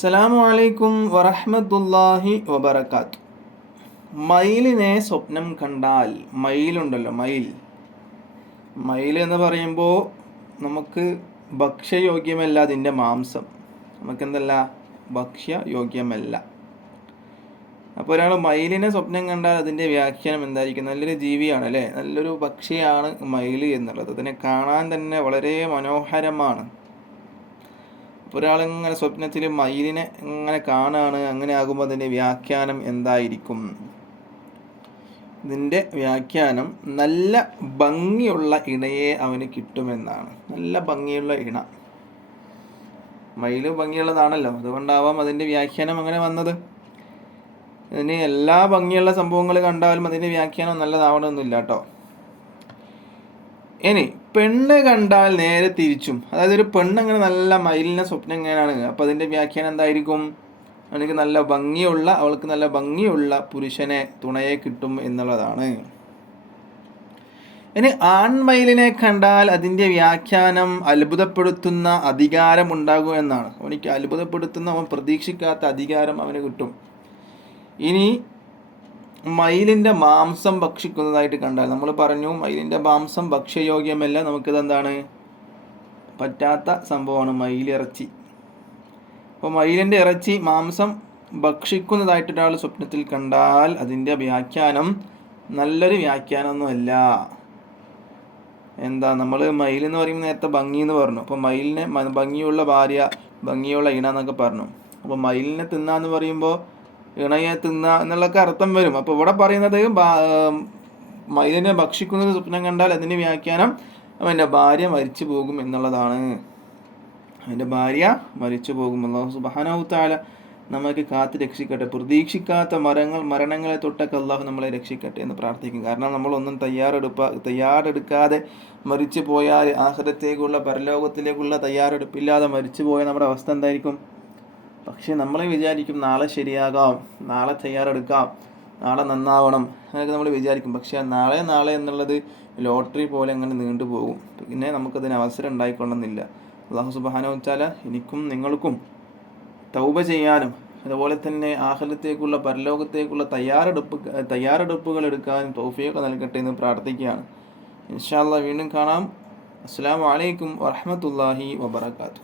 അസ്സലാമു അലൈക്കും വറഹ്മത്തുള്ളാഹി വബറകാത്ത്. മയിലിനെ സ്വപ്നം കണ്ടാൽ മയിലുണ്ടല്ലോ മയിൽ. മയിൽ എന്ന് പറയുമ്പോൾ നമുക്ക് ഭക്ഷ്യയോഗ്യമല്ല അതിന്റെ മാംസം. നമുക്കെന്തല്ല? ഭക്ഷ്യയോഗ്യമല്ല. അപ്പോൾ ഒരാൾ മയിലിനെ സ്വപ്നം കണ്ടാൽ അതിന്റെ വ്യാഖ്യാനം എന്തായിരിക്കും? നല്ലൊരു ജീവിയാണ് അല്ലേ? നല്ലൊരു പക്ഷിയാണ് മയിൽ എന്നുള്ളത്. അതിനെ കാണാൻ തന്നെ വളരെ മനോഹരമാണ്. ഒരാളിങ്ങനെ സ്വപ്നത്തിൽ മയിലിനെ ഇങ്ങനെ കാണുകയാണ് അങ്ങനെ ആകുമ്പോൾ അതിന്റെ വ്യാഖ്യാനം എന്തായിരിക്കും? ഇതിന്റെ വ്യാഖ്യാനം നല്ല ഭംഗിയുള്ള ഇണയെ അവന് കിട്ടുമെന്നാണ്. നല്ല ഭംഗിയുള്ള ഇണ. മയിൽ ഭംഗിയുള്ളതാണല്ലോ. അതുകൊണ്ടാവാം അതിന്റെ വ്യാഖ്യാനം അങ്ങനെ വന്നത്. ഇതിന് എല്ലാ ഭംഗിയുള്ള സംഭവങ്ങൾ കണ്ടാലും അതിന്റെ വ്യാഖ്യാനം നല്ലതാവണമെന്നില്ല കേട്ടോ. ഇനി പെണ്ണ് കണ്ടാൽ നേരെ തിരിച്ചും. അതായത് ഒരു പെണ്ണ് അങ്ങനെ നല്ല മയിലിനെ സ്വപ്നം എങ്ങനെയാണ് അപ്പോൾ അതിന്റെ വ്യാഖ്യാനം എന്തായിരിക്കും? അവനക്ക് നല്ല ഭംഗിയുള്ള അവൾക്ക് നല്ല ഭംഗിയുള്ള പുരുഷനെ തുണയെ കിട്ടും എന്നുള്ളതാണ്. ഇനി ആൺമയിലിനെ കണ്ടാൽ അതിന്റെ വ്യാഖ്യാനം അത്ഭുതപ്പെടുത്തുന്ന അധികാരം ഉണ്ടാകും എന്നാണ്. അവനിക്ക് അത്ഭുതപ്പെടുത്തുന്ന അവൻ പ്രതീക്ഷിക്കാത്ത അധികാരം അവന് കിട്ടും. ഇനി മയിലിന്റെ മാംസം ഭക്ഷിക്കുന്നതായിട്ട് കണ്ടാൽ നമ്മൾ പറഞ്ഞു മയിലിന്റെ മാംസം ഭക്ഷ്യയോഗ്യമല്ല നമുക്കിത് എന്താണ് പറ്റാത്ത സംഭവമാണ് മയിലിറച്ചി. അപ്പോൾ മയിലിന്റെ ഇറച്ചി മാംസം ഭക്ഷിക്കുന്നതായിട്ട് ഒരാൾ സ്വപ്നത്തിൽ കണ്ടാൽ അതിന്റെ വ്യാഖ്യാനം നല്ലൊരു വ്യാഖ്യാനമൊന്നുമല്ല. എന്താ നമ്മൾ മയിൽ എന്ന് പറയുമ്പോൾ നേരത്തെ ഭംഗി എന്ന് പറഞ്ഞു. അപ്പോൾ മയിലിനെ ഭംഗിയുള്ള ഭാര്യ ഭംഗിയുള്ള ഇണ എന്നൊക്കെ പറഞ്ഞു. അപ്പോൾ മയിലിനെ തിന്നാന്ന് പറയുമ്പോൾ ഇണയെ തിന്ന എന്നുള്ളൊക്കെ അർത്ഥം വരും. അപ്പോൾ ഇവിടെ പറയുന്നത് മയിലിനെ ഭക്ഷിക്കുന്നത് സ്വപ്നം കണ്ടാൽ അതിന്റെ വ്യാഖ്യാനം അവന്റെ ഭാര്യ മരിച്ചു പോകും എന്നുള്ളതാണ്. അവന്റെ ഭാര്യ മരിച്ചു പോകും. അള്ളാഹു സുബ്ഹാനഹു തആല നമുക്ക് കാത്ത് രക്ഷിക്കട്ടെ. പ്രതീക്ഷിക്കാത്ത മരങ്ങൾ മരണങ്ങളെ തൊട്ടൊക്കെ അള്ളാഹു നമ്മളെ രക്ഷിക്കട്ടെ എന്ന് പ്രാർത്ഥിക്കും. കാരണം നമ്മളൊന്നും തയ്യാറെടുപ്പ തയ്യാറെടുക്കാതെ മരിച്ചു പോയാൽ ആഹൃതത്തേക്കുള്ള പരലോകത്തിലേക്കുള്ള തയ്യാറെടുപ്പില്ലാതെ മരിച്ചു പോയാൽ നമ്മുടെ അവസ്ഥ എന്തായിരിക്കും? പക്ഷെ നമ്മൾ വിചാരിക്കും നാളെ ശരിയാകാം നാളെ തയ്യാറെടുക്കാം നാളെ നന്നാവണം അങ്ങനെയൊക്കെ നമ്മൾ വിചാരിക്കും. പക്ഷെ നാളെ നാളെ എന്നുള്ളത് ലോട്ടറി പോലെ അങ്ങനെ നീണ്ടുപോകും പിന്നെ നമുക്കതിന് അവസരം ഉണ്ടായിക്കൊള്ളുന്നില്ല. അള്ളാഹു സുബാന വെച്ചാൽ എനിക്കും നിങ്ങൾക്കും തൗബ ചെയ്യാനും അതുപോലെ തന്നെ ആഹ്ലത്തേക്കുള്ള പരലോകത്തേക്കുള്ള തയ്യാറെടുപ്പ് തയ്യാറെടുപ്പുകൾ എടുക്കാനും തോഫിയൊക്കെ നൽകട്ടെ എന്ന് പ്രാർത്ഥിക്കുകയാണ്. ഇൻഷാല്ല വീണ്ടും കാണാം. അസ്സാം വലൈക്കും വറഹമത്തല്ലാഹി വബർക്കാത്തു